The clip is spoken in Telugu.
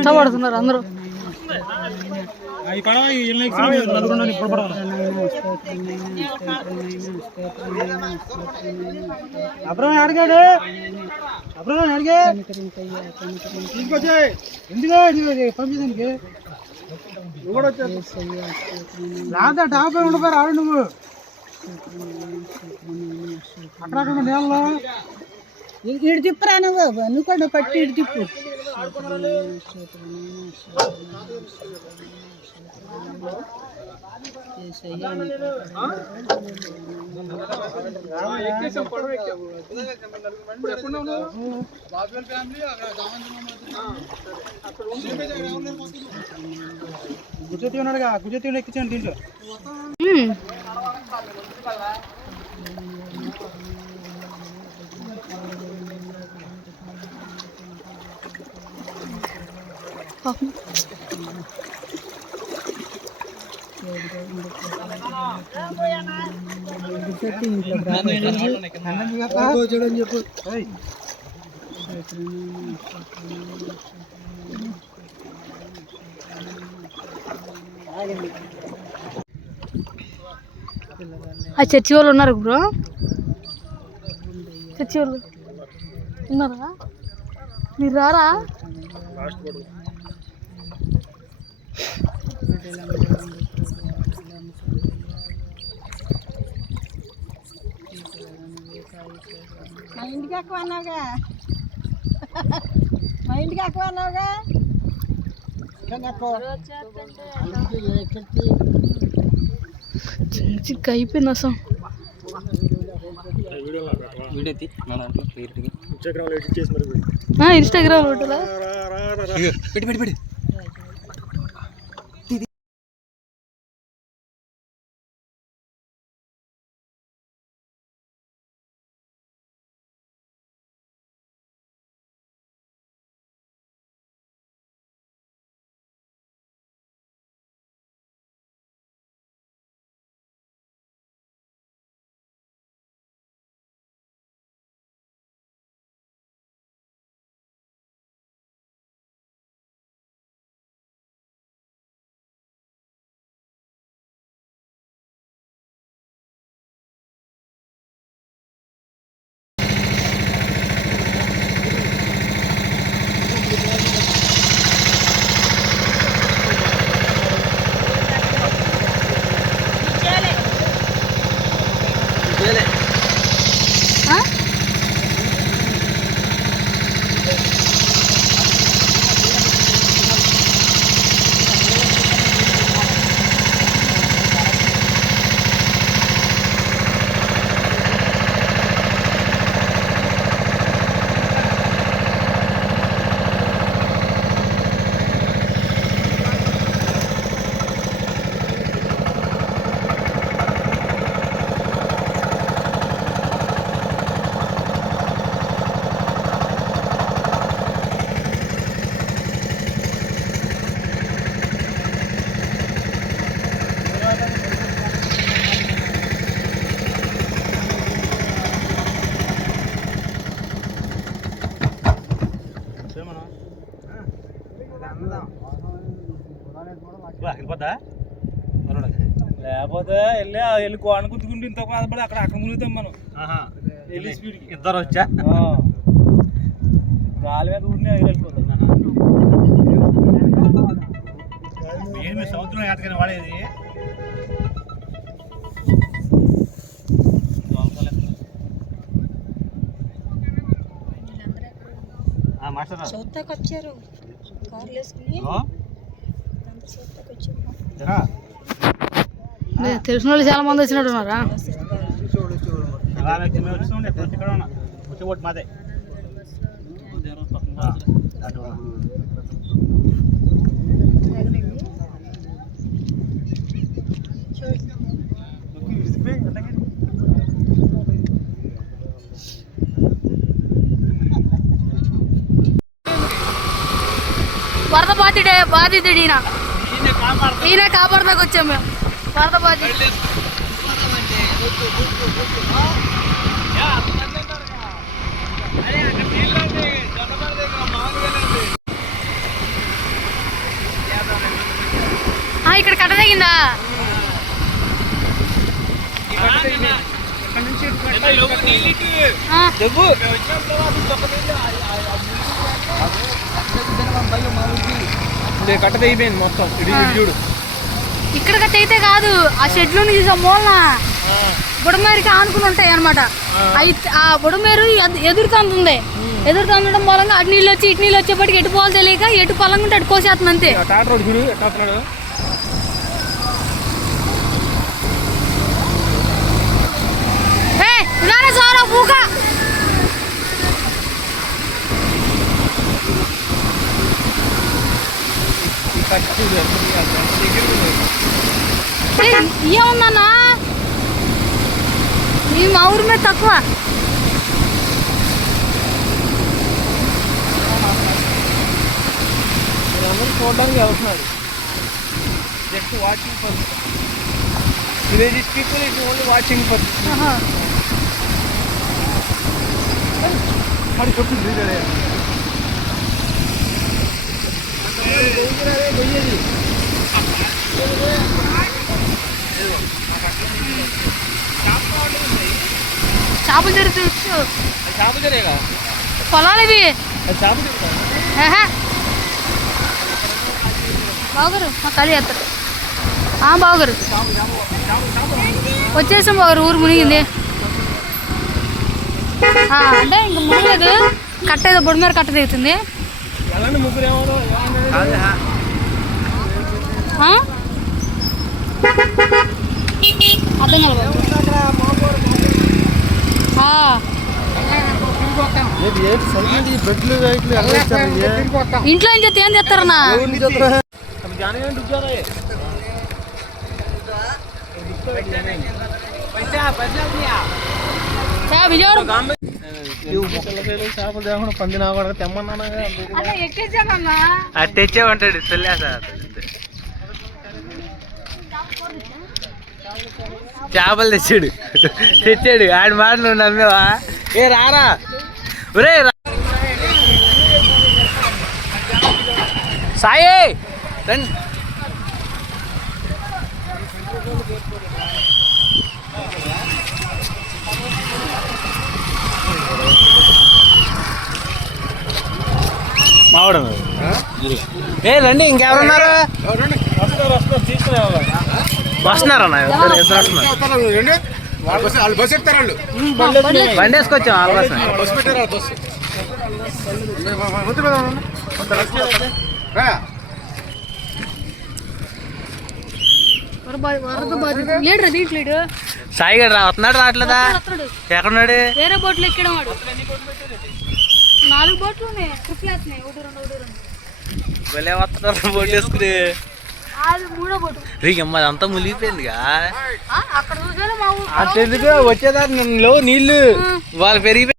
కష్టపడుతున్నారు అందరూ. ఈ అబ్రహం అడిగాడు. అబ్రహం అడిగా. తీసుకొచ్చే. ఎందుకు పంపించడానికి. రాదా డాబా ఉండిపోయి రాడు నువ్వు. అక్కడ నేలలో ఇటు తిప్పురా నువ్వు. నువ్వు కూడా పట్టి ఇటు తిప్పు. గుజరాతీ ఉన్నాడుగా. గుజరాతీ ఎక్కించండి దీంట్లో. చెప్పు ఆ చర్చి వాళ్ళు ఉన్నారు బ్రో. చర్చి వాళ్ళు ఉన్నారా? మీరు రారా? మా ఇంటికి ఎక్కువ అన్నావుగా మా ఇంటికి ఎక్కువ అన్నావుగా చిక్క అయిపోయింది అసలు వీడియో. తీ నా దాంట్లో లేకపోతే వెళ్ళి వెళ్ళి కోణ గుద్దుకుంటే ఇంత బాధపడి అక్కడ అక్కడ మునుగుతాం మనం. ఆహా. వెళ్ళి స్పీడ్కి. ఇద్దరు వచ్చా? గాలి మీద ఊరినే వెళ్ళిపోతాం. సముద్రం ఏటకని వాడేది? ఆ, మాస్టర్ వచ్చారు. తెలిసిన వాళ్ళు చాలా మంది వచ్చినట్టు ఉన్నారా? వరద బాధిడే బాధితుడు ఈయన. ఈయన కాపాడదాకు వచ్చాం మేము. వరద బాధితుడు ఇక్కడ కట్ట తగిందా? నుంచి కట్ట తెగిపోయింది మొత్తం. చూడు. ఇక్కడ తెగితే కాదు ఆ షెడ్లో చూసా మూలన. బుడమేరుకి ఆనుకుని ఉంటాయి అనమాట అవి ఆ బుడమేరు ఎదు- ఎదురుతంతుంది ఎదురుతందడం మూలంగా అటు నీళ్ళు వచ్చి ఇటు నీళ్ళు వచ్చేప్పటికి ఎటు పోవాలి తెలియక ఎటు పొలం ఉంటే అటు కోసేస్తుంది అంతే. సారా పూక ఈ కట్ట చూడు ఎంత ఉంది, అంత దగ్గరగా ఉంది. ఏముందన్నా ఈ మా ఊరి మీద తక్కువ వీళ్ళందరూ చూడడానికి వెళ్తున్నారు just watching for village people is only watching for ఆహా. మరి చేపలు జరుగుతూ అది చేప జరేగా పొలాలు ఇవి. అది చేప జరుగుతా ఆహా. బావగారు మా ఖాళీ చేస్తారు ఆ బావగారు వచ్చేసాం బావగారు ఊరు మునిగింది. అంటే ఇంక మునగలేదు. కట్ట ఏదో బొడి మీద కట్ట దిగుతుంది. เขาเลยฮะฮะอะไรเงี้ยฮะ ఇంట్లో ఏం చేస్తే ఏం చేస్తారన్నా విజయవాడ చేపలు తేకుండా పంది నా కూడా అది తెచ్చామంటాడు సొల్లేస చేపలు తెచ్చాడు. తెచ్చాడు. ఆడి మాట నువ్వు నమ్మేవా? ఏ రారా. ఒరే సాయి! రండి. రావడం ఏ రండి ఇంకెవరున్నారు? వస్తారు వస్తారు ఇద్దరు వస్తున్నారు. బస్సు ఎక్కుతారు బండి వేసుకొచ్చాం ఆల్వాస్ బస్సు పెట్టారు వాళ్ళు బస్సు రా. వరద బాధితుడు లేడు రా దీంట్లో ఈడు. సాయి గడు రా వస్తున్నాడు రావట్లేదా. ఎక్కడున్నాడు? వేరే బోట్లు ఎక్కడం వాడు. నాలుగు బోట్లు ఉన్నాయి ట్రిప్లు వేస్తున్నాయి ఒకటి రెండు ఒకటి రెండు. భలే వస్తున్నారు బోట్. వేసుకుని అదంతా మునిగిపోయిందిగా? అక్కడ వచ్చేదాన్ని నీళ్ళు. వాళ్ళు పెరిగిపోయి